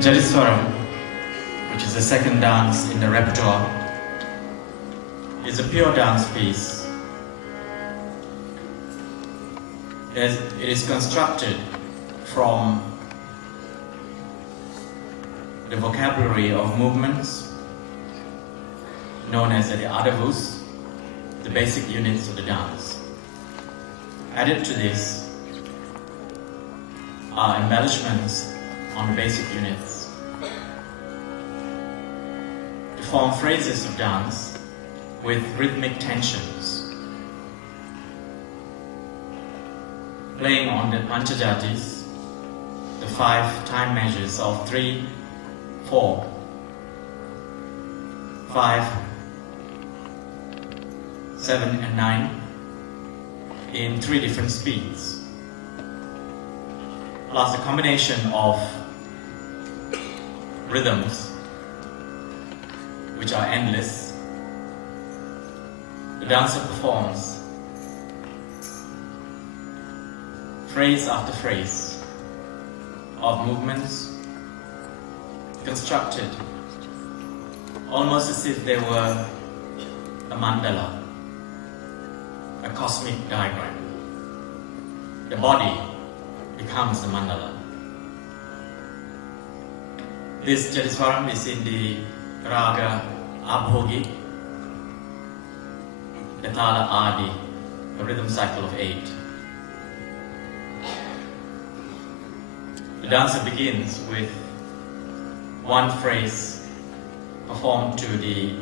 Jatiswaram, which is the second dance in the repertoire, is a pure dance piece. It is constructed from the vocabulary of movements known as the adavus, the basic units of the dance. Added to this are embellishments on the basic units to form phrases of dance with rhythmic tensions, playing on the Panchajatis, the 5 time measures of 3, 4, 5, 7 and 9 in 3 different speeds, plus a combination of rhythms which are endless. The dancer performs phrase after phrase of movements constructed almost as if they were a mandala, a cosmic diagram. The body becomes the mandala. This Jatiswaram is in the raga Abhogi, the Tala Adi, a rhythm cycle of 8. The dancer begins with one phrase performed to the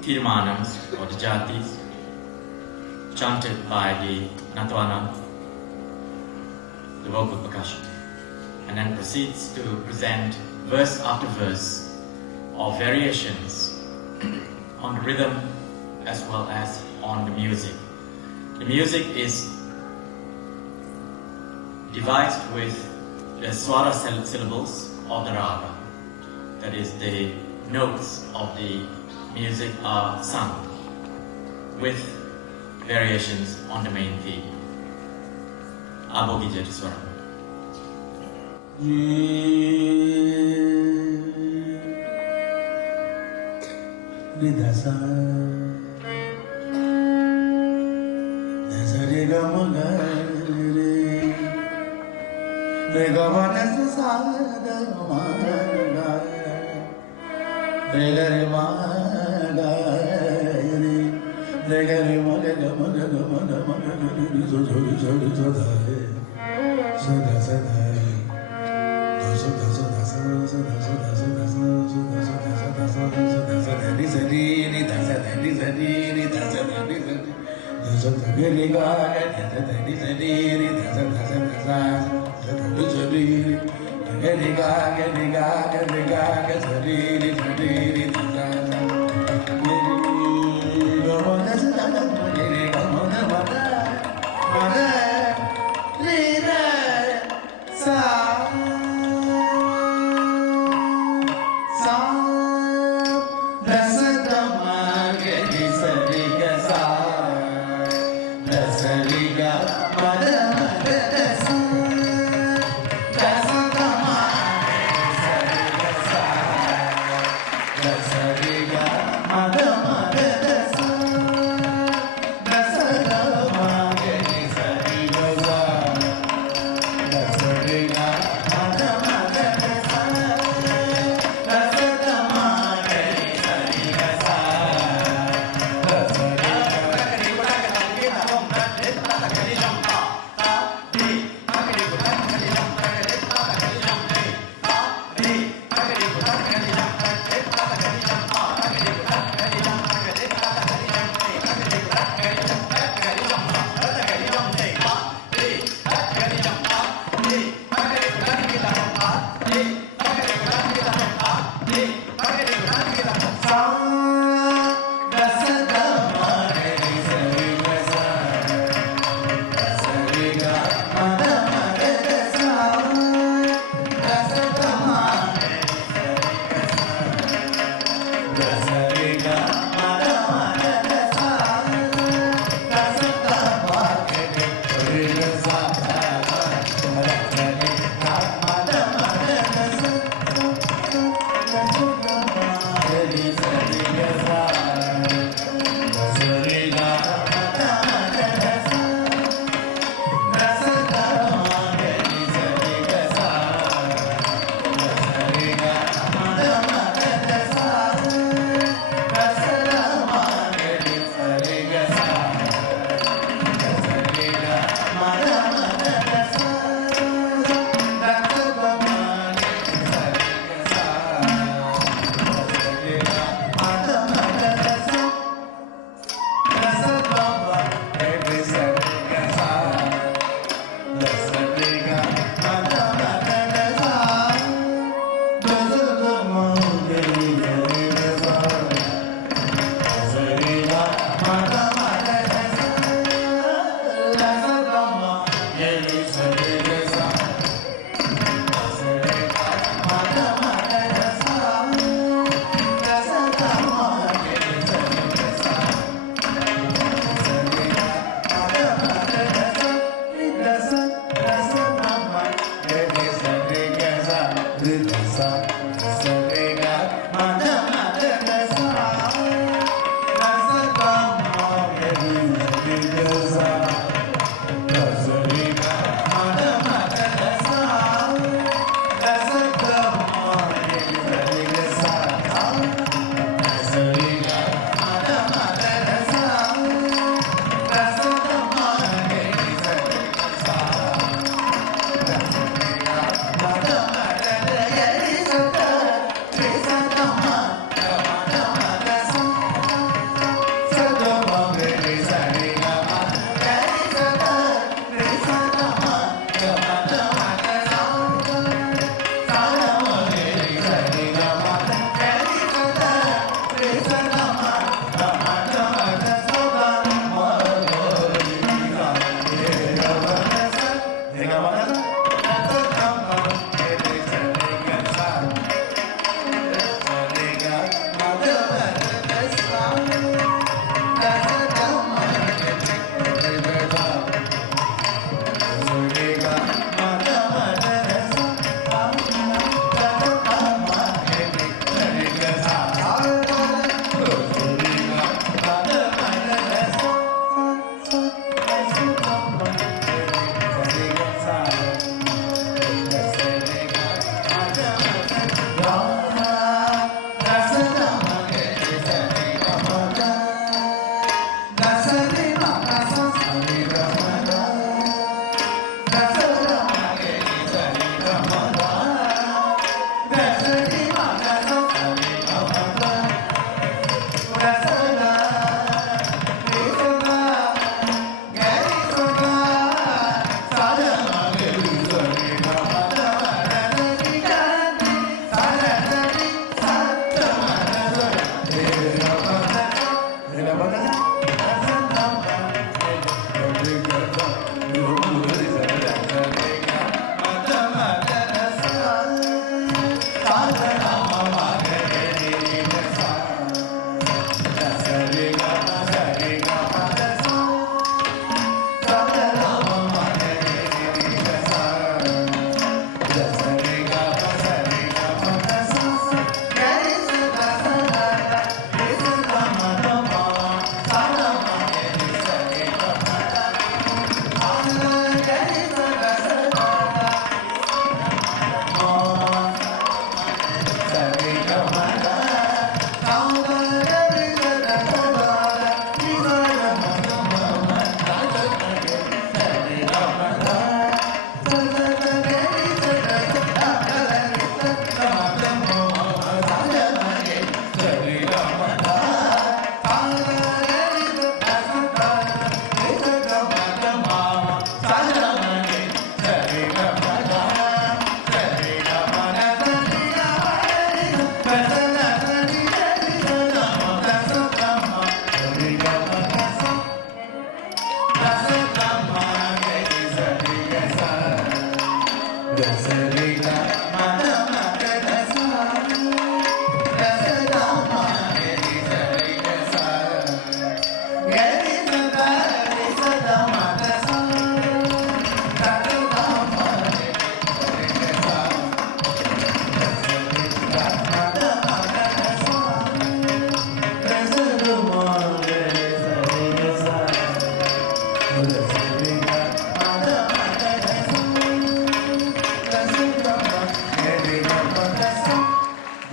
Tirmanams or the Jatis, chanted by the Natwana, the vocal percussion, and then proceeds to present verse after verse of variations on the rhythm as well as on the music. The music is devised with the swara syllables of the raga, that is, the notes of the music are sung with variations on the main theme. Abhogi Jatiswaram. Nidasa Nazare Gamaga Regavana Sada Maga Regare Maga Regare Maga Maga Maga Maga Sada Sada That's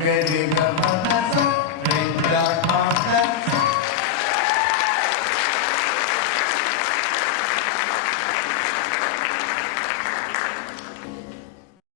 Gari Gama